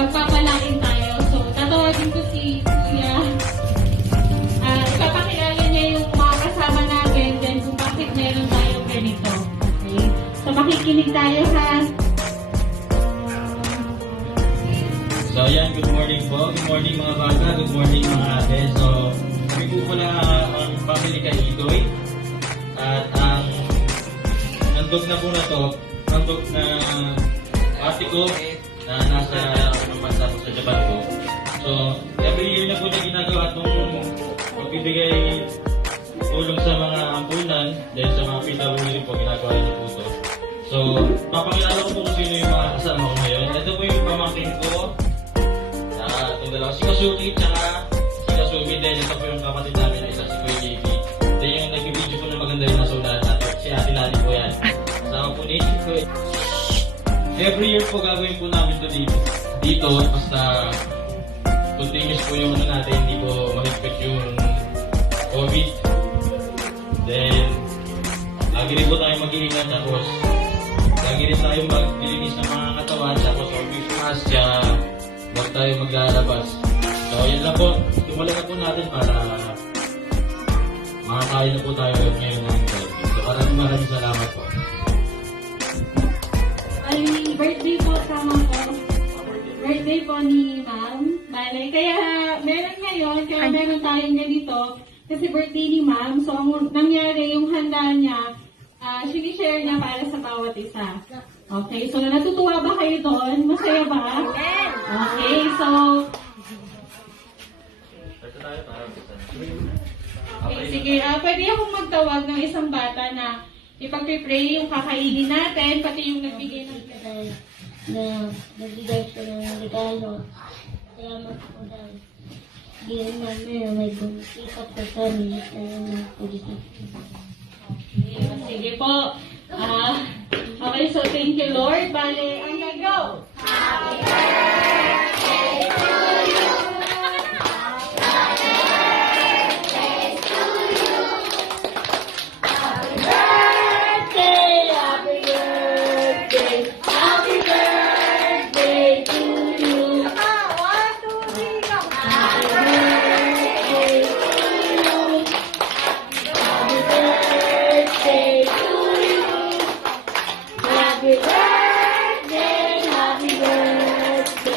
Pagpapalain tayo. So, tatawagin ko si Kuya. Ipapakilala niya yung mga kasama natin then kung bakit meron tayong ganito. Okay? So, makikinig tayo ha. So, yan. Good morning po. Good morning mga bata. Good morning mga ate. So, kami po pala ang family kay Idoy. At ang nandog na po na to, nandog na ate ko na nasa bansa po sa Japan po. So, every year na po niya ginagawa itong magbibigay tulong sa mga ambulan dahil sa mga PWD po, ginagawa niya po ito. So, papakilala ko po kung sino yung mga kasama ko ngayon. Ito po yung pamangkin ko. Itong dalawa, si Kasuki, tsaka si Kasuki din. Ito po yung kapatid namin na isa, si Kuya JP. Then yung nag-video po na maganda yung nasa unahan natin. Si Ate Lani po yan. Kasama po ni Kuya. Every year po gagawin po namin ito dito. Basta continuous po yung ano natin, hindi po mahigpit yung COVID. Then, lagi rin po tayo mag-iingat. Tapos, lagi rin tayo maglilinis ng mga katawan. Tapos, always mask siya. Huwag tayo maglalabas. So, yun lang po. Tumulong na po natin para makakain na po tayo ngayon ng COVID. So, maraming salamat po. Ay, birthday po, tama po. Birthday po ni Ma'am. Bale, kaya meron ngayon, kaya meron tayong ganito. Kasi birthday ni Ma'am. So, ang nangyari, yung handa niya, sinishare niya para sa bawat isa. Okay, so natutuwa ba kayo doon? Masaya ba? Okay, so... Okay, sige. Pwede akong magtawag ng isang bata na ipag-pray yung kakainin natin, pati yung nagbigay ng na nagbigay ko ng regalo. Salamat po dahil hindi namin may bumisip ako sa amin. Salamat po dito. Sige po. Okay, so thank you Lord. Bale, ang nag-go. Happy birthday to you. Happy birthday, happy birthday.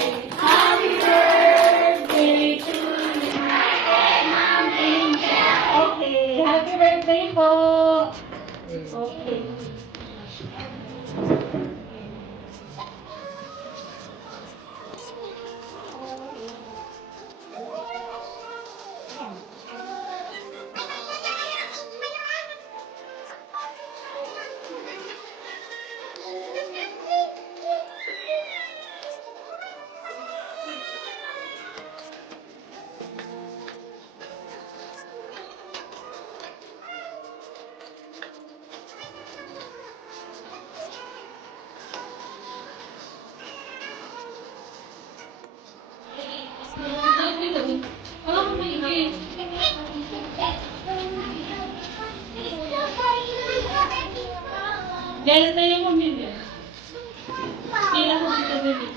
Meron tayong pamilya. Pila ko dito, baby.